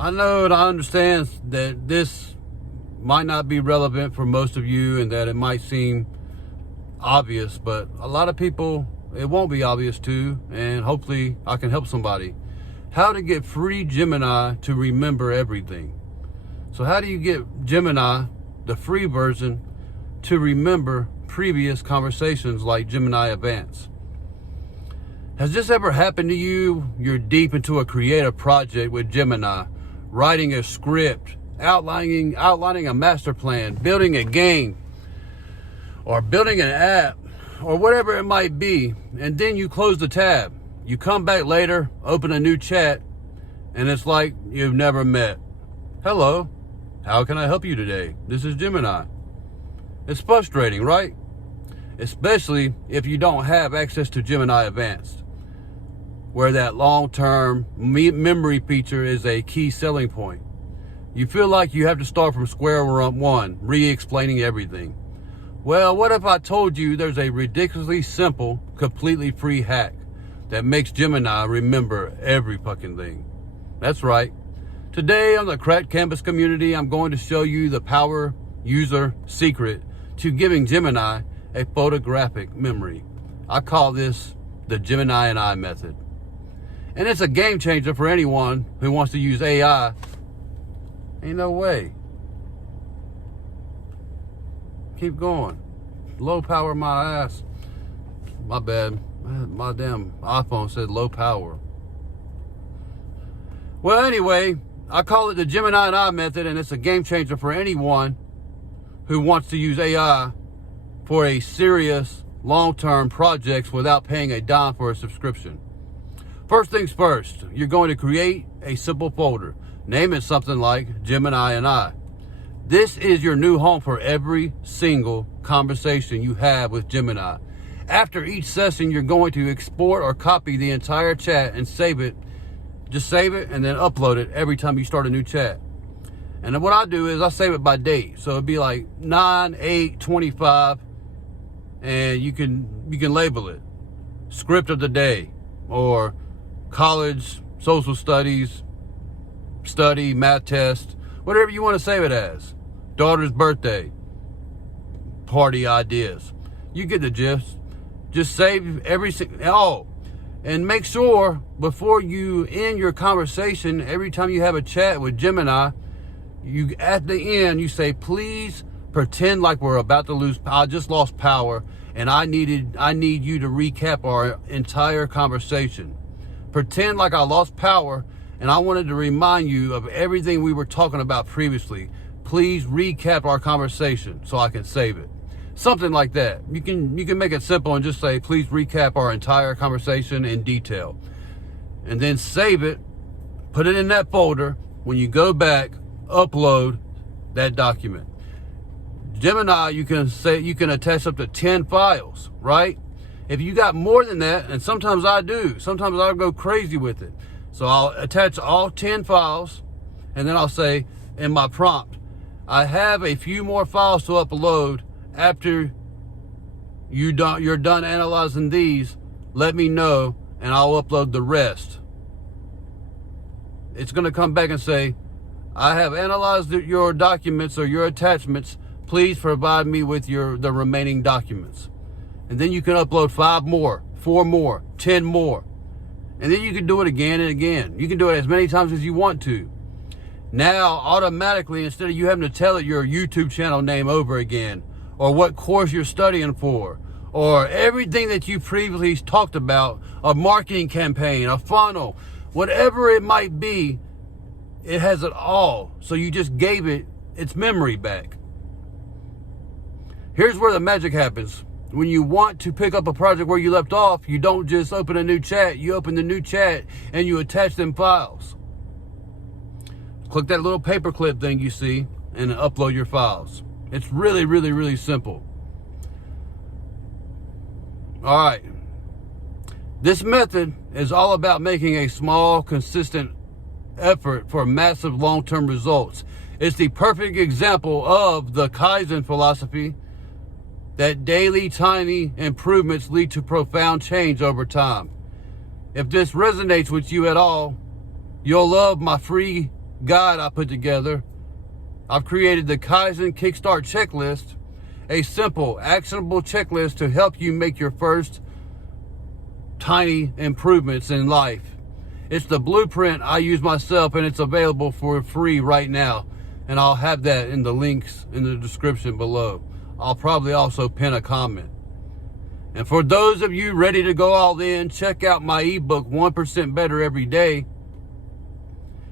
I know and I understand that this might not be relevant for most of you and that it might seem obvious, but a lot of people, it won't be obvious to, and hopefully I can help somebody. How to get free Gemini to remember everything. So how do you get Gemini, the free version, to remember previous conversations like Gemini Advanced? Has this ever happened to you? You're deep into a creative project with Gemini, writing a script, outlining a master plan, building a game, or building an app, or whatever it might be, and then you close the tab. You come back later, open a new chat, and it's like you've never met. Hello, how can I help you today? This is Gemini. It's frustrating, right? Especially if you don't have access to Gemini Advanced, where that long-term memory feature is a key selling point. You feel like you have to start from square one, re-explaining everything. Well, what if I told you there's a ridiculously simple, completely free hack that makes Gemini remember every fucking thing? That's right. Today on the Cracked Canvas community, I'm going to show you the power user secret to giving Gemini a photographic memory. I call this the Gemini and I method. And it's a game changer for anyone who wants to use AI. Ain't no way. Keep going. Low power my ass. My bad. My damn iPhone said low power. Well, anyway, I call it the Gemini and I method, and it's a game changer for anyone who wants to use AI for a serious long-term projects without paying a dime for a subscription. First things first, you're going to create a simple folder. Name it something like Gemini and I. This is your new home for every single conversation you have with Gemini. After each session, you're going to export or copy the entire chat and save it. Just save it and then upload it every time you start a new chat. And then what I do is I save it by date. So it'd be like 9/8/25, and you can label it script of the day, or college, social studies, study, math test, whatever you want to save it as. Daughter's birthday, party ideas. You get the gist. Just save and make sure before you end your conversation, every time you have a chat with Gemini, you at the end you say, please pretend like we're about to lose. I just lost power, and I need you to recap our entire conversation. Pretend like I lost power, and I wanted to remind you of everything we were talking about previously. Please recap our conversation so I can save it. Something like that. You can make it simple and just say, please recap our entire conversation in detail. And then save it, put it in that folder. When you go back, upload that document. Gemini, you can attach up to 10 files, right? If you got more than that, and sometimes I do, sometimes I'll go crazy with it. So I'll attach all 10 files, and then I'll say in my prompt, I have a few more files to upload. After you're done analyzing these, let me know and I'll upload the rest. It's going to come back and say, I have analyzed your documents or your attachments. Please provide me with the remaining documents. And then you can upload 5 more, 4 more, 10 more. And then you can do it again and again. You can do it as many times as you want to. Now, automatically, instead of you having to tell it your YouTube channel name over again, or what course you're studying for, or everything that you previously talked about, a marketing campaign, a funnel, whatever it might be, it has it all. So you just gave it its memory back. Here's where the magic happens. When you want to pick up a project where you left off, you don't just open a new chat. You open the new chat and you attach them files. Click that little paperclip thing you see and upload your files. It's really, really, really simple. All right. This method is all about making a small, consistent effort for massive long-term results. It's the perfect example of the Kaizen philosophy, that daily tiny improvements lead to profound change over time. If this resonates with you at all, you'll love my free guide I put together. I've created the Kaizen Kickstart Checklist, a simple, actionable checklist to help you make your first tiny improvements in life. It's the blueprint I use myself, and it's available for free right now. And I'll have that in the links in the description below. I'll probably also pin a comment. And for those of you ready to go all in, check out my ebook, 1% Better Every Day.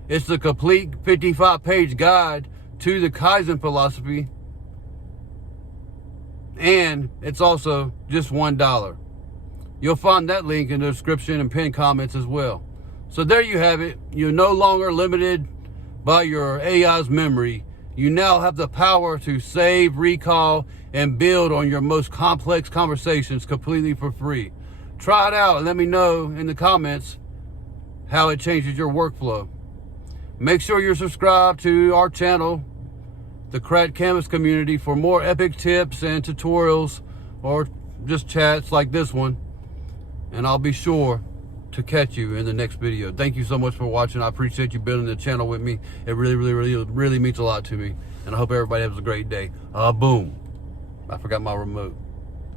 It's the complete 55-page guide to the Kaizen philosophy. And it's also just $1. You'll find that link in the description and pinned comments as well. So there you have it. You're no longer limited by your AI's memory. You now have the power to save, recall, and build on your most complex conversations completely for free. Try it out and let me know in the comments how it changes your workflow. Make sure you're subscribed to our channel, the Cracked Canvas community, for more epic tips and tutorials or just chats like this one. And I'll be sure to catch you in the next video. Thank you so much for watching. I appreciate you building the channel with me. It really means a lot to me. And I hope everybody has a great day. Boom. I forgot my remote.